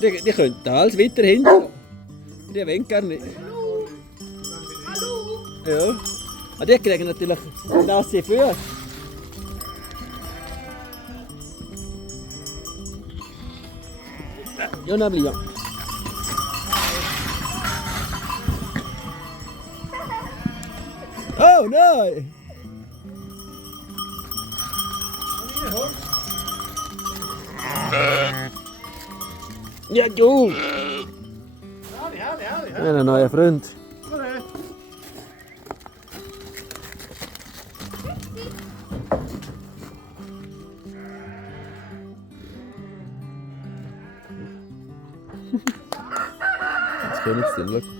Die können alles weiter hinten. Die wollen gerne nicht. Ja. Aber die kriegen natürlich nasse Füße. Ja, dann bleiben. Oh nein! Ja, du! Ein neuer Freund. Jetzt kommen sie dann, schau.